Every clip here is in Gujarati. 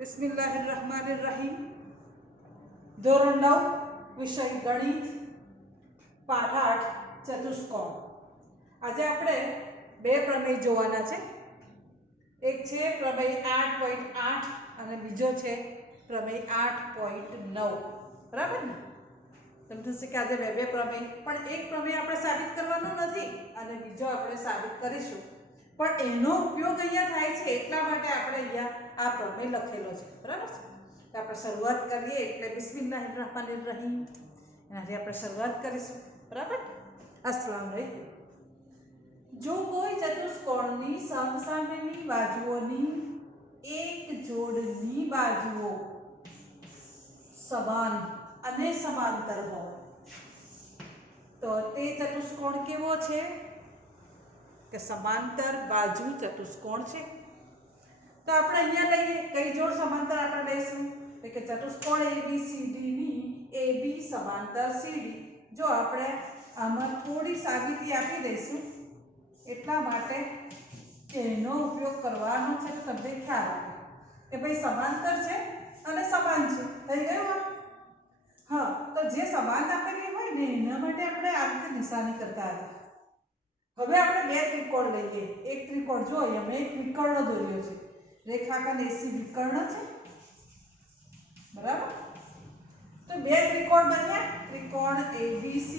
બિસ્મિલ્લાહિર્રહમાનિર્રહીમ. ધોરણ 9 વિષય ગણિત, પાઠ 8 ચતુષ્કોણ. આજે આપણે બે પ્રમેય જોવાના છે. એક છે પ્રમેય 8.8 અને બીજો છે પ્રમેય 8.9. બરાબર ને? તમને થશે કે આજે બે પ્રમેય, પણ એક પ્રમેય આપણે સાબિત કરવાનો નથી અને બીજો આપણે સાબિત કરીશું, પણ એનો ઉપયોગ અહીંયા થાય છે એટલા માટે આપણે અહીંયા આ પ્રમેય લખેલો છે. બરાબર છે? તો આપણે શરૂઆત કરીએ એટલે બિસ્મિલ્લાહિર્રહમાનિર્રહીમ એનાથી આપણે શરૂઆત કરીશું. બરાબર? અસ્સલામ વાલેકુમ. જો કોઈ ચતુષ્કોણની સમસામેની બાજુઓની એક જોડની બાજુઓ સમાન અને સમાંતર હોય તો તે ચતુષ્કોણ કેવો છે? કે સમાંતર બાજુ ચતુષ્કોણ છે. તો આપણે અહીંયા લઈએ કઈ જોડ સમાંતર આપણે લઈશું કે ચતુષ્કોણ ABCD ની AB સમાંતર CD. જો આપણે આમાં થોડી સાબિતી આપી દઈશું એટલા માટે એનો ઉપયોગ કરવાનો છે તો તમને ખ્યાલ આવે કે ભાઈ સમાંતર છે અને સમાન છે. થઈ ગયું? હા, તો જે સમાન આપેલી હોય ને એના માટે આપણે આ રીતે નિશાની કરતા હતા. હવે આપણે બે ત્રિકોણ લઈએ. એક ત્રિકોણ જો અમે એક વિકર્ણ દોર્યો છે, રેખાખંડ AC વિકર્ણ છે. બરાબર? તો બે ત્રિકોણ બન્યા, ત્રિકોણ ABC.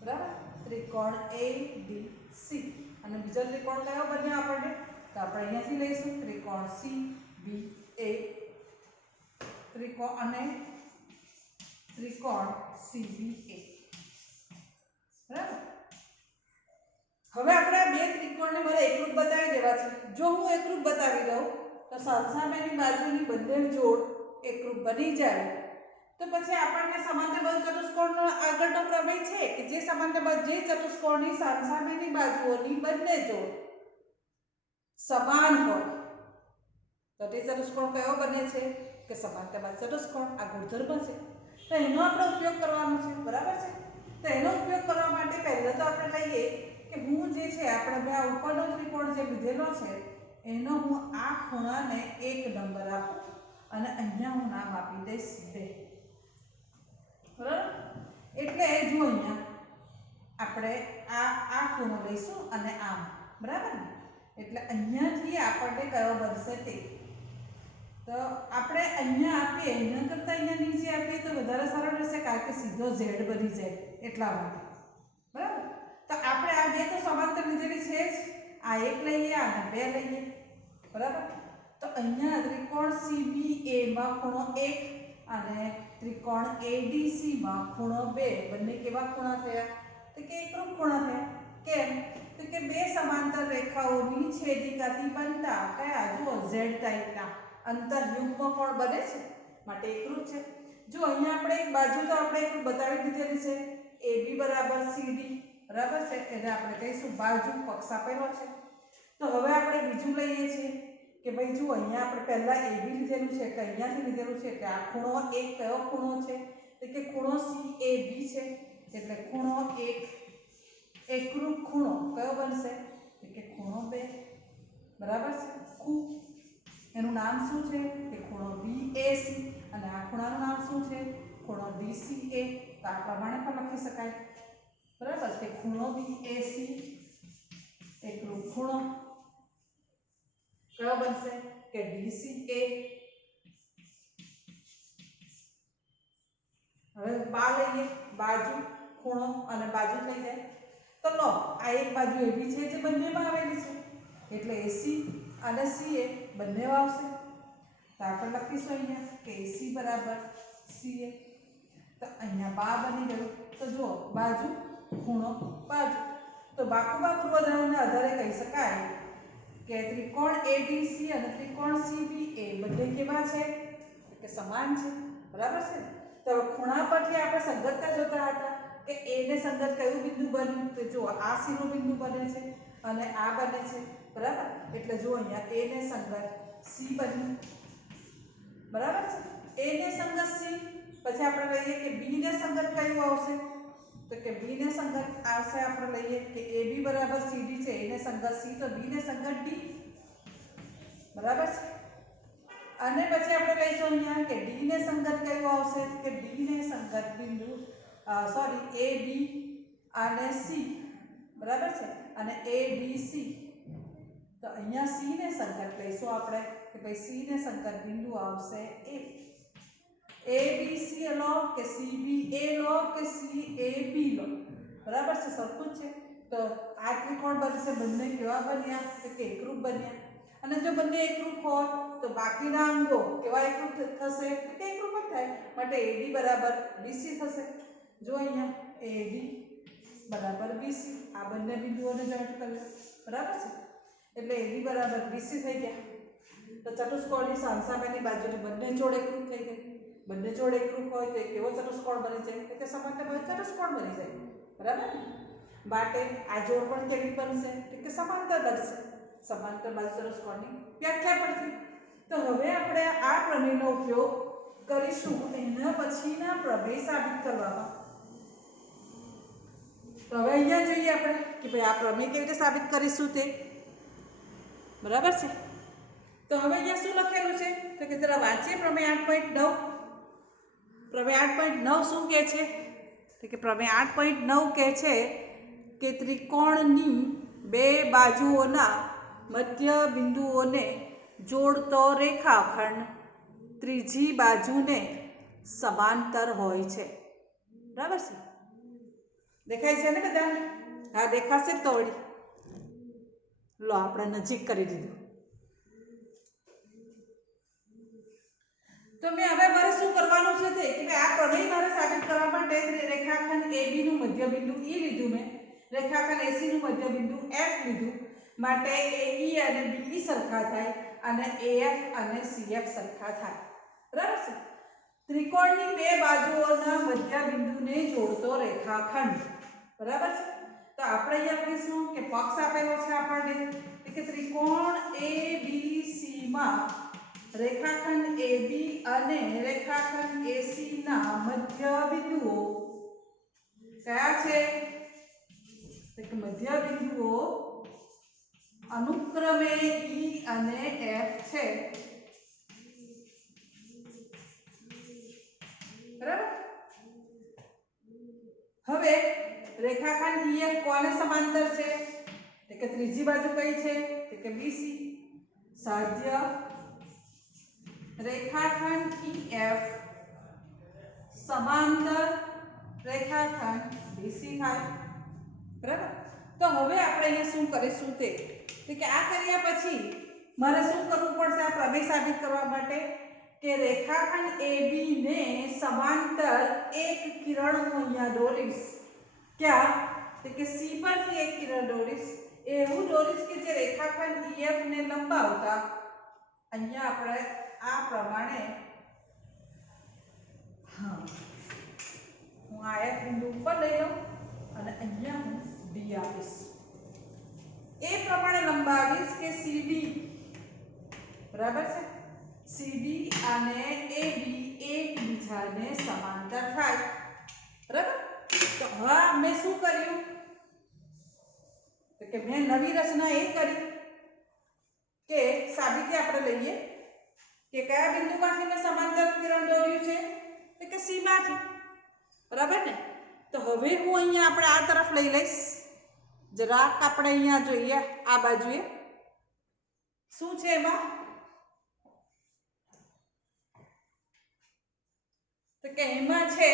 બરાબર? ત્રિકોણ ABC અને બીજો ત્રિકોણ કયો બન્યો આપણને? તો આપણે અહીંયાથી લઈશું ત્રિકોણ CBA, ત્રિકોણ અને ત્રિકોણ CBA. બરાબર? હવે આપણે આ બે ત્રિકોણને મારે એકરૂપ બતાવી દેવા છે. જો હું એકરૂપ બતાવી દઉં તો સામેની બાજુની બંને જોડ એકરૂપ બની જાય તો પછી આપણને સમાંતર બાજુ ચતુષ્કોણનો આગળનો પ્રમેય છે કે જે સમાંતર બાજુ જે ચતુષ્કોણની સામેની બાજુઓની બંને જોડ સમાન હોય તો તે ચતુષ્કોણ કયો બને છે? કે સમાંતર બાજુ ચતુષ્કોણ. આ ગુણધર્મ છે તો એનો આપણે ઉપયોગ કરવાનો છે. બરાબર છે? તો એનો ઉપયોગ કરવા માટે પહેલા તો આપણે લઈએ કે હું જે છે આપણે બે ઉપરનો ત્રિકોણ જે લીધેલો છે એનો હું આ ખૂણાને 1 નંબર આપું અને અહીંયા હું નામ આપી દઈશ 2. બરાબર? એટલે જો અહીંયા આપણે આ ખૂણો લઈશું અને આમ. બરાબર ને? એટલે અહીંયાથી આપણને કયો બનશે તે. તો આપણે અહીંયા આપીએ, અહીંયા કરતાં અહીંયા નીચે આપીએ તો વધારે સરળ રહેશે કારણ કે સીધો Z બની જાય એટલા માટે. બરાબર? તો આપણે આ બે તો સમાંતર લીધેલી છે જ. આ એક લઈએ અને બે લઈએ. બરાબર? તો અહીંયા ત્રિકોણ CBA માં ખૂણો 1 અને ત્રિકોણ ADC માં ખૂણો 2 બંને કેવા ખૂણા થયા? તો કે એકરૂપ ખૂણા થયા. કેમ? તો કે બે સમાંતર રેખાઓની છેદિકાથી બનતા કયા? જુઓ Z ટાઈપના અંતરયુગ્મ કોણ બને છે માટે એકરૂપ છે. જો અહીંયા આપણે એક બાજુ તો આપણે એકરૂપ બતાવી દીધેલી છે AB બરાબર CD. બરાબર છે? એને આપણે કહીશું બાજુ પક્ષ આપેલો છે. તો હવે આપણે બીજું લઈએ છીએ કે ભાઈ જુઓ અહીંયા આપણે પહેલા AB લીધેલું છે કે અહીંયાથી લીધેલું છે કે આ ખૂણો એક કયો ખૂણો છે? તો કે ખૂણો CAB છે. એટલે ખૂણો 1 એકરૂપ ખૂણો કયો બનશે? તો કે ખૂણો 2. બરાબર છે? એનું નામ શું છે? કે ખૂણો BAC અને આ ખૂણાનું નામ શું છે? ખૂણો DCA. તો આ પ્રમાણે પણ લખી શકાય. બરાબર? કે ખૂણો BAC એકરૂપ ખૂણો કયો બનશે? કે DCA. હવે બા લઈએ, બાજુ ખૂણો અને બાજુ થઈ જાય. તો લો આ એક બાજુ એવી છે જે બંનેમાં આવેલી છે એટલે AC અને CA બંને આવશે. તો આપણે લખીશું અહીંયા કે AC બરાબર CA. તો અહીંયા બા બની ગયું. તો જુઓ બાજુ ખૂણો બાજુ. તો બાકુબા પૂર્વધારણાના આધારે કહી શકાય કે ત્રિકોણ ADC અને ત્રિકોણ CBA બંને કેવા છે? કે સમાન છે. બરાબર છે? તો ખૂણા પરથી આપણે સંગતતા જોતા હતા કે A ને સંગત કયું બિંદુ બન્યું? તો જો આ શિરોબિંદુ બને છે અને આ બને છે. બરાબર? એટલે જો અહીંયા A ને સંગત C બન્યું. બરાબર છે? A ને સંગત C. પછી આપણે લઈએ કે B ને સંગત કયું આવશે? તો કે B ને સંગત આવશે આપણે લઈએ કે AB બરાબર CD છે, A ને સંગત C તો B ને સંગત D. બરાબર? બરાબર છે. અને પછી આપણે કહીશું અહીંયા કે ડી ને સંગત કયું આવશે કે ડી ને સંગત બિંદુ સોરી એ બી અને સી બરાબર છે અને એ બી સી તો અહીંયા સી ને સંગત લઈશું આપણે કે ભાઈ સી ને સંગત બિંદુ આવશે એ બી સી લો કે સી બી એ લો કે સી એ બી લો બરાબર છે સરખું જ છે. તો આ ત્રિકોણ બનશે બંને કેવા બન્યા કે એકરૂપ બન્યા અને જો બંને એકરૂપ હોય તો બાકીના અંગો કેવા એકરૂપ થશે કે એકરૂપ જ થાય માટે એડી બરાબર બીસી થશે. જો અહીંયા એડી બરાબર બીસી આ બંને બિંદુઓને જોઈન્ટ કર્યા બરાબર છે એટલે એડી બરાબર બીસી થઈ ગયા. તો ચતુષ્કોણની સામસામેની બાજુની બંને જોડ એકરૂપ થઈ ગઈ. બંને જોડ એકરૂપ હોય તો કેવો ચતુષ્કોણ બની જાય કે સમાંતર બાજુ ચતુષ્કોણ બની જાય બરાબર ને. માટે આ જોડ પણ કેવી બનશે કે સમાંતર બનશે. સમાંતર બાજુ ચતુષ્કોણની વ્યાખ્યા પડશે. તો હવે આપણે આ પ્રમેયનો ઉપયોગ કરીશું એના પછીના પ્રમેય સાબિત કરવામાં. તો હવે અહીંયા જોઈએ આપણે કે ભાઈ આ પ્રમેય કેવી રીતે સાબિત કરીશું તે બરાબર છે. તો હવે અહીંયા શું લખેલું છે તો કે જરા વાંચીએ પ્રમેય 8.9. પ્રમેય 8.9 શું કહે છે તો કે પ્રમેય 8.9 કહે છે કે ત્રિકોણની બે બાજુઓના મધ્ય બિંદુઓને જોડતો રેખાખંડ ત્રીજી બાજુને સમાંતર હોય છે બરાબર છે. દેખાય છે ને બધાને? હા દેખાશે તો વળી લો આપણે નજીક કરી દીધું. તો મેં હવે મારે શું કરવાનું છે તે કે આ પ્રમેય મારે સાબિત કરવા માટે રેખાખંડ AB નું મધ્ય બિંદુ E લીધું મેં, રેખાખંડ AC નું મધ્ય બિંદુ F લીધું માટે AE અને BE સરખા થાય અને AF અને CF સરખા થાય બરાબર છે. ત્રિકોણની બે બાજુઓના મધ્ય બિંદુને જોડતો રેખાખંડ બરાબર છે. તો આપણે અહીંયા લખીશું કે પક્ષ આપેલો છે આપણને કે ત્રિકોણ ABC માં રેખાખંડ AB અને રેખાખંડ AC ના મધ્ય બિંદુઓ કયા છે તો મધ્ય બિંદુઓ અનુક્રમે E અને F છે બરાબર. હવે રેખાખંડ EF કોને સમાંતર છે તો કે ત્રીજી બાજુ કઈ છે તો કે BC. સાધ્ય રેખાખંડ EF સમાંતર રેખાખંડ BC થાય બરાબર. તો હવે આપણે અહીંયા શું કરીશું તે કે આ કર્યા પછી મારે શું કરવું પડશે આ પ્રમેય સાબિત કરવા માટે કે રેખાખંડ AB ને સમાંતર એક કિરણ હું અહીંયા દોરીશ. ક્યાં તો કે C પરથી એક કિરણ દોરીશ. એવું દોરીશ કે જે રેખાખંડ EF ને લંબાવતા અહીંયા આપણે આ પ્રમાણે હું આ F બિંદુ ઉપર લઈ લઉં અને અહીંયા હું D આપીશ. એ પ્રમાણે લંબાવીશ કે CD બરાબર છે. CD અને AB એકબીજાને સમાંતર થાય બરાબર. તો હવે મેં શું કર્યું તો કે મેં નવી રચના એ કરી કે સાબિતી આપણે લઈએ કે કયા બિંદુમાંથી મેં સમાંતર કિરણ દોર્યું છે તો કે C માંથી બરાબર ને. તો હવે હું અહીંયા આપણે આ તરફ લઈ લઈશ. જરાક આપણે અહીંયા જોઈએ આ બાજુએ શું છે એમાં તો કે એમાં છે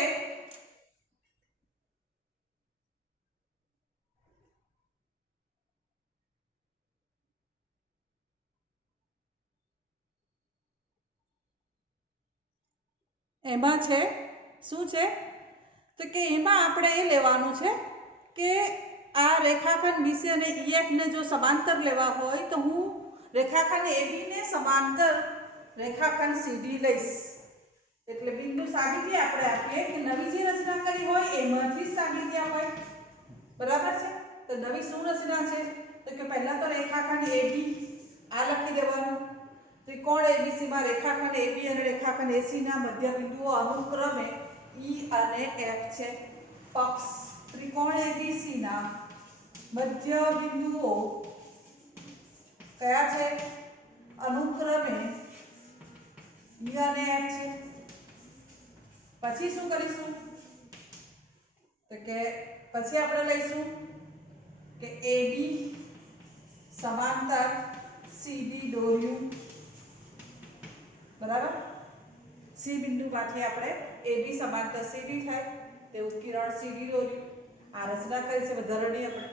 શું છે તો કે એમાં આપણે એ લેવાનું છે કે આ રેખાખંડ BC અને EF ને જો સમાંતર લેવા હોય તો હું રેખાખંડ AB ને સમાંતર રેખાખંડ CD લઈશ. એટલે બિંદુ સાબિતી આપણે આપીએ કે નવી જે રચના કરી હોય એમાંથી જ સાબિતી અપાય બરાબર છે. તો નવી શું રચના છે તો કે પહેલા તો રેખાખંડ AB આ લખી દેવાનું. ત્રિકોણ ABC માં રેખાખંડ AB અને રેખાખંડ AC ના મધ્ય બિંદુઓ અનુક્રમે E અને F છે. પક્ષ ત્રિકોણ ABC ના મધ્ય બિંદુઓ કયા છે અનુક્રમે E અને F છે. પછી શું કરીશું તો કે પછી આપણે લઈશું કે AB સમાંતર CD દોર્યું, બરાબર. C બિંદુમાંથી આપણે AB સમાંતર CD થાય તેવું કિરણ CD દોર્યું. આ રચના કરી છે, વધારે નહીં આપણે.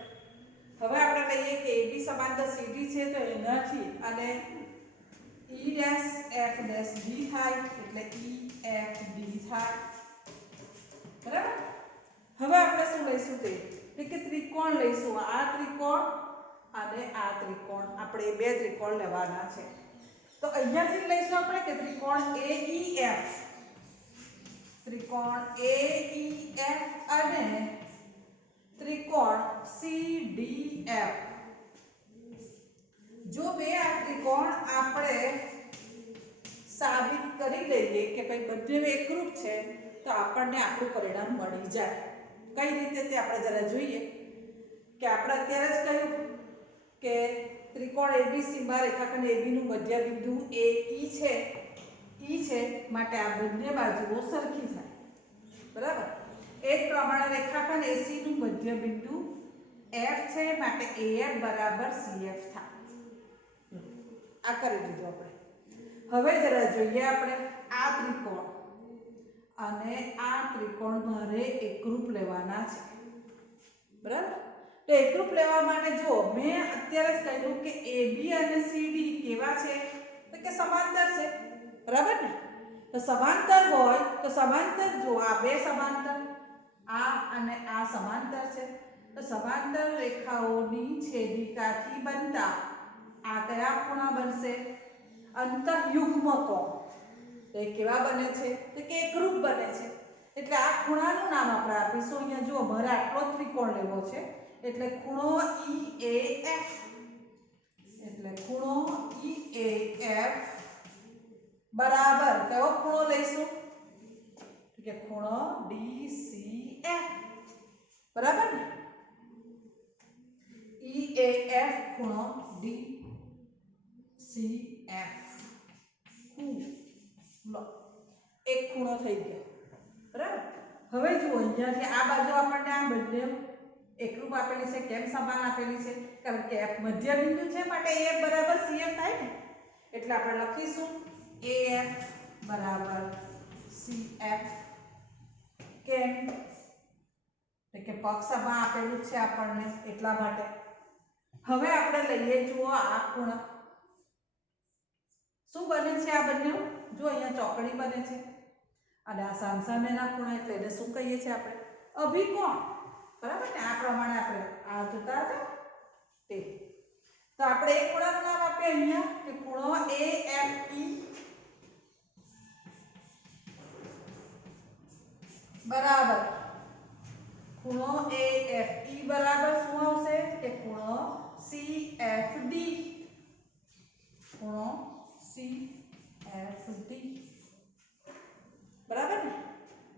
હવે આપણે લઈએ કે AB સમાંતર CD છે તો એનાથી અને E'F'D થાય એટલે EFD થાય, બરાબર. હવે આપણે શું લઈશું તે કે ત્રિકોણ લઈશું. આ ત્રિકોણ અને આ ત્રિકોણ, આપણે બે ત્રિકોણ લેવાના છે. તો અહીંયાથી લઈશું આપણે કે ત્રિકોણ AEF, ત્રિકોણ AEF અને ત્રિકોણ CDF. જો બે આ ત્રિકોણ આપણે સાબિત કરી દઈએ કે ભાઈ બંને એકરૂપ છે તો આપણને આપણું પરિણામ મળી જાય. કઈ રીતે તે આપણે જરા જોઈએ કે આપણે અત્યારે જ કહ્યું કે ત્રિકોણ ABC માં રેખાખંડ AB નું મધ્ય બિંદુ AE છે, E છે, માટે આ બંને બાજુઓ સરખી થાય, બરાબર. એ જ પ્રમાણે રેખાખંડ AC નું મધ્ય બિંદુ F છે, માટે AF બરાબર CF થાય. આ કરી દીધું આપણે. હવે જરા જોઈએ આપણે આ ત્રિકોણ અને આ ત્રિકોણ મારે એકરૂપ લેવાના છે, બરાબર. તો એકરૂપ લેવા માટે જો મેં અત્યારે જ કહ્યું કે AB અને CD કેવા છે તો કે સમાંતર છે, બરાબર ને. તો સમાંતર હોય તો સમાંતર જો આ બે સમાંતર, આ અને આ સમાંતર છે. તો સમાંતર રેખાઓની છેદિકાથી બનતા આ કયા ખૂણા બનશે? અંતઃયુગ્મ કોણ. તો એ કેવા બને છે તો કે એકરૂપ બને છે. એટલે આ ખૂણાનું નામ આપણે આપીશું. અહીંયા જો મારે આટલો ત્રિકોણ લેવો છે એટલે ખૂણો EAF, એટલે ખૂણો EAF બરાબર કયો ખૂણો લઈશું કે ખૂણો DCF, બરાબર ને. EAF ખૂણો DCF લો એક ખૂણો થઈ ગયો, બરાબર. હવે જુઓ અહીંયાથી આ બાજુ આપણને આ બંને એકરૂપ આપેલી છે. કેમ સમાન આપેલી છે? કારણ કે F મધ્ય બિંદુ છે માટે AF બરાબર CF થાય ને. એટલે આપણે લખીશું AF બરાબર CF. કેમ કે પક્ષમાં આપેલું છે આપણને એટલા માટે. હવે આપણે લઈએ જુઓ આ ખૂણા શું બને છે. આ બંને જો અહીંયા ચોકડી બને છે અને આ સામસામેના ખૂણા એટલે એને શું કહીએ છીએ આપણે? અભિકોણ, બરાબર ને. આ પ્રમાણે આપણે આ જોતા હતા તે. તો આપણે એક ખૂણાનું નામ આપીએ અહીંયા કે ખૂણો AFE બરાબર ખૂણો AFE બરાબર શું આવશે કે ખૂણો CFD, ખૂણો CFD, બરાબર ને.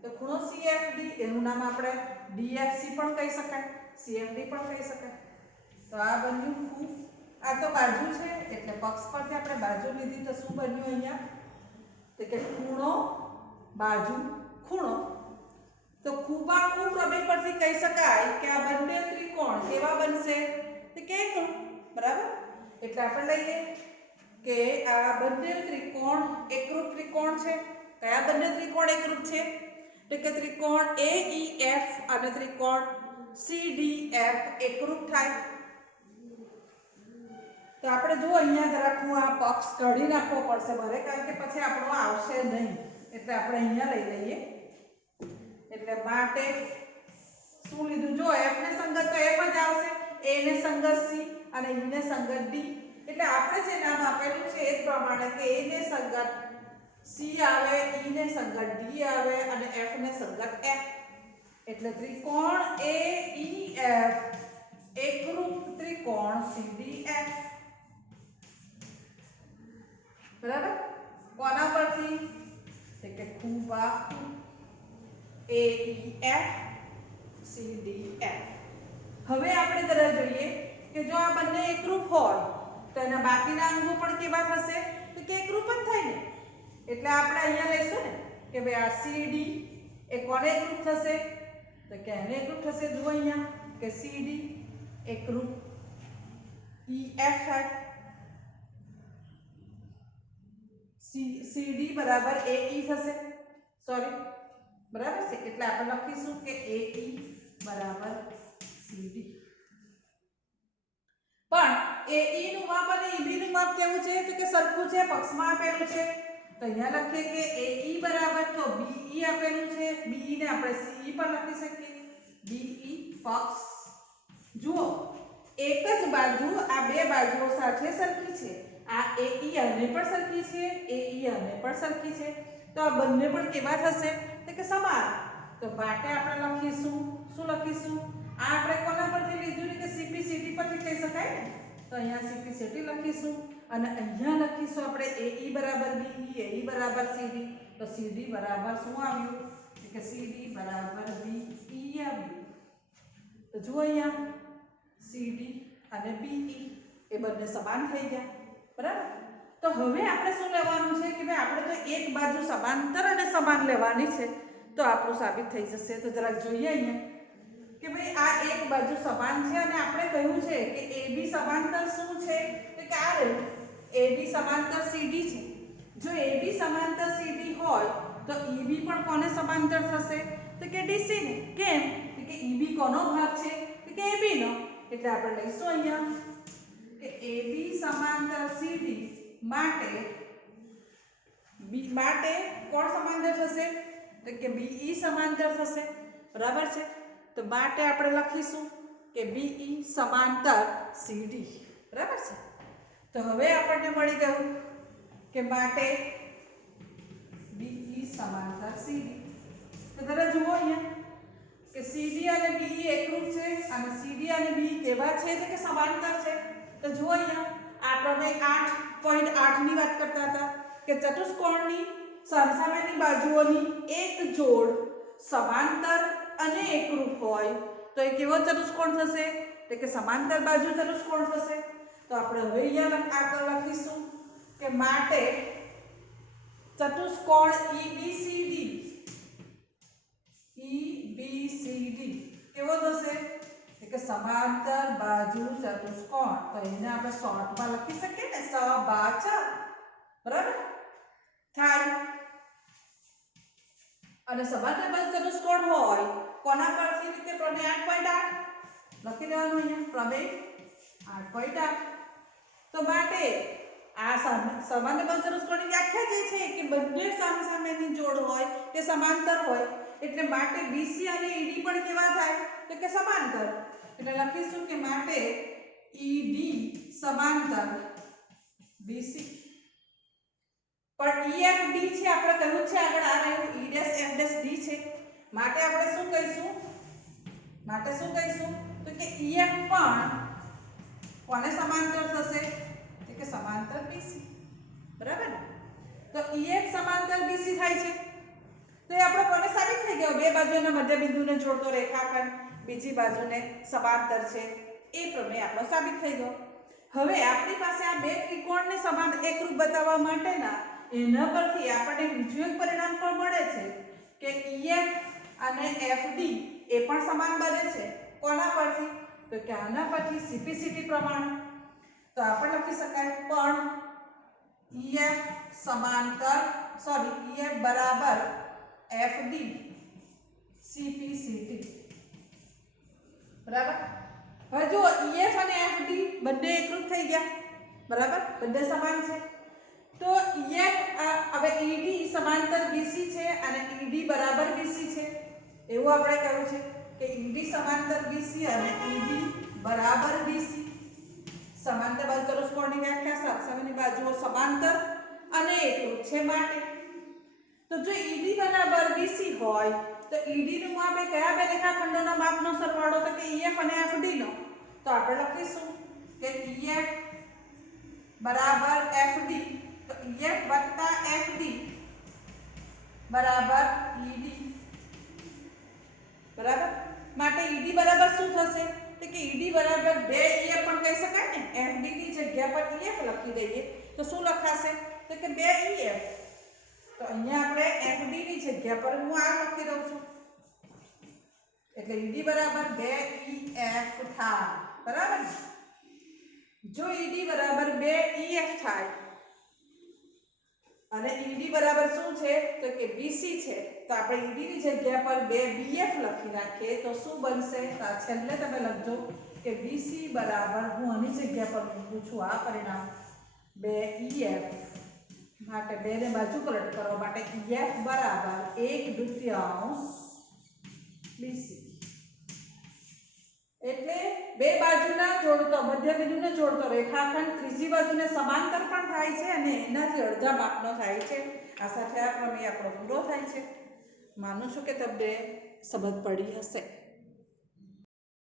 તો ખૂણો CFD એનું નામ આપણે DFC પણ કહી શકાય, CFD પણ કહી શકાય. તો આ બન્યું ખૂબ. આ તો બાજુ છે એટલે પક્ષ પરથી આપણે બાજુ લીધી તો શું બન્યું અહીંયા તો કે ખૂણો બાજુ ખૂણો. તો ખૂબાખૂબ પ્રમેય પરથી કહી શકાય કે આ બંને ત્રિકોણ કેવા બનશે તો કે એકરૂપ, બરાબર. એટલે આપણે લઈએ કે આ બંને ત્રિકોણ એકરૂપ ત્રિકોણ છે. કયા બંને ત્રિકોણ એકરૂપ છે તો કે ત્રિકોણ AEF અને ત્રિકોણ CDF એકરૂપ થાય. તો આપણે જો અહીંયા જરાક હું આ પક્ષ કાઢી નાખવો પડશે મારે, કારણ કે પછી આપણો આવશે નહીં. એટલે આપણે અહીંયા લઈ લઈએ. એટલે માટે શું લીધું? જો F ને સંગત તો F જ આવશે, A ને સંગત C અને E ને સંગત D. એટલે આપણે જે નામ આપેલું છે એ પ્રમાણે કે A ને સંગત C આવે, E ને સંગત D આવે અને F ને સંગત F. એટલે ત્રિકોણ AEF એકરૂપ ત્રિકોણ CDF, બરાબર. કોના પરથી કે ખૂબાખૂબ AEF CDF. હવે આપણે જરા જોઈએ કે જો આ બંને એકરૂપ હોય તો એના બાકીના અંગો પણ કેવા થશે તો કે એકરૂપ જ થાય ને એટલે આપણે અહીંયા લઈશું ને કે ભાઈ આ CD એ કોને એકરૂપ થશે તો કે એને એકરૂપ થશે જુઓ અહીંયા કે CD એકરૂપ EF થાય CD બરાબર AE થશે સોરી બરાબર છે એટલે આપણે લખીશું કે AE બરાબર CD પણ AE નું માપ અને EB નું માપ કેવું છે તો કે સરખું છે પક્ષમાં આપેલું છે તો અહીંયા લખીએ કે AE બરાબર તો BE આપેલું છે BE ને આપણે CE પર લખી શકીએ BE પક્ષ જુઓ એક જ બાજુ આ બે બાજુઓ સાથે સરખી છે આ AE આને પણ સરખી છે AE આને પણ સરખી છે તો આ બંને પણ કેવા થશે તો કે સમાન તો માટે આપણે લખીશું શું લખીશું આ આપણે કોના પરથી લીધું ને કે CPCD પરથી કહી શકાય ને તો અહીંયા CPCD લખીશું અને અહીંયા લખીશું આપણે AE બરાબર BE AE બરાબર CD તો CD બરાબર શું આવ્યું કે CD બરાબર BE આવ્યું તો જુઓ અહીંયા CD અને BE એ બંને સમાન થઈ ગયા બરાબર તો હવે આપણે શું લેવાનું છે કે ભાઈ આપણે તો એક બાજુ સમાંતર અને સમાન લેવાની છે તો આપણું સાબિત થઈ જશે તો જરાક જોઈએ અહીંયા કે ભાઈ આ એક બાજુ સમાન છે અને આપણે કહ્યું છે કે AB સમાંતર શું છે તો કે આ રહ્યું AB સમાંતર CD છે જો AB સમાંતર CD હોય તો EB પણ કોને સમાંતર થશે તો કે DC ને કેમ કે EB કોનો ભાગ છે તો કે AB નો એટલે આપણે લઈશું અહીંયા કે AB સમાંતર CD માટે કોણ સમાંતર થશે તો કે BE સમાંતર થશે બરાબર છે તો માટે આપણે લખીશું કે BE સમાંતર CD બરાબર છે તો હવે આપણને મળી ગયું કે માટે BE સમાંતર CD તો જરા જુઓ અહીંયા કે CD અને BE એકરૂપ છે અને CD અને BE કેવા છે તો કે સમાંતર છે તો જુઓ અહીંયા આ પ્રમેય 8.8 ની વાત કરતા હતા કે ચતુષ્કોણની સામસામેની બાજુઓની એક જોડ સમાંતર અને એકરૂપ હોય તો એ કેવો ચતુષ્કોણ થશે તો કે સમાંતર બાજુ ચતુષ્કોણ થશે તો આપણે હવે અહીંયા આગળ લખીશું કે માટે ચતુષ્કોણ EBCD કેવો થશે કે સમાંતર બાજુ ચતુષ્કોણ તો એને આપણે શોર્ટમાં લખી શકીએ ને સબાચ બરાબર થાય અને સમાંતર બાજુ ચતુષ્કોણ હોય કોના પરથી રીતે પ્રમેય 8.8 લખી દેવાનું અહીંયા પ્રમેય 8.8 તો માટે આ સમાંતર બાજુ ચતુષ્કોણની વ્યાખ્યા જે છે કે બંને સામસામેની જોડ હોય તે સમાંતર હોય એટલે માટે BC અને ED પણ કેવા થાય તો કે સમાંતર એટલે લખીશું કે માટે ED સમાંતર BC પણ EFD છે આપણે કહ્યું છે આગળ આ રહ્યું EFD છે માટે આપણે શું કહીશું તો કે EF પણ કોને સમાંતર થશે કે સમાંતર BC બરાબર ને તો EF સમાંતર BC થાય છે તો એ આપણે કોને સાબિત થઈ ગયો બે બાજુના મધ્ય બિંદુને જોડતો રેખાખંડ બીજી બાજુને સમાંતર છે એ પ્રમેય આપણો સાબિત થઈ ગયો હવે આપણી પાસે આ બે ત્રિકોણને સમાન એકરૂપ બતાવવા માટેના એના પરથી આપણને બીજું એક પરિણામ પણ મળે છે કે EF અને FD એ પણ સમાન બને છે કોના પરથી તો કે આના પરથી CPCD પ્રમાણે તો આપણે લખી શકાય પણ EF બરાબર FD CPCD બરાબર હવે જો EF અને FD બંને એકરૂપ થઈ ગયા બરાબર બંને સમાન છે તો EF હવે ED સમાંતર BC છે અને ED બરાબર BC છે એવું આપણે કહ્યું છે કે ED સમાંતર BC અને ED બરાબર BC સમાંતર બાજુ ચતુષ્કોણની વ્યાખ્યા સામસામેની બાજુઓ સમાંતર અને એકરૂપ છે માટે તો જો ED બરાબર BC હોય તો ED નું માપ એ કયા બે રેખાખંડોના માપનો સરવાળો તો કે EF અને FD નો તો આપણે લખીશું કે EF બરાબર FD તો EF વત્તા FD બરાબર ED બરાબર માટે ED બરાબર શું થશે તો કે ED બરાબર 2EF પણ કહી શકાય ને. FD ની જગ્યા પર EF લખી દઈએ તો શું લખાશે? તો કે 2EF. તો અહીંયા આપણે FD ની જગ્યા પર હું આ લખી દઉં છું. એટલે ED બરાબર 2EF થાય. બરાબર. જો ED બરાબર 2EF થાય અને ED બરાબર શું છે? તો કે BC છે. તો આપણે ED ની જગ્યા પર 2BF લખી નાખીએ તો શું બનશે? તો આ છેલ્લે તમે લખજો કે BC બરાબર હું આની જગ્યા પર મૂકું છું આ પરિણામ 2EF માટે 2 ને બાજુ પલટ કરવા માટે EF બરાબર 1/2 BC. એટલે બે બાજુના જોડતો મધ્ય બિંદુને જોડતો રેખાખંડ ત્રીજી બાજુને સમાંતર પણ થાય છે અને એનાથી અડધા માપનો થાય છે. આ સાથે આ પ્રમેય આપણો પૂરો થાય છે. માનું છું કે તમને સમજ પડી હશે.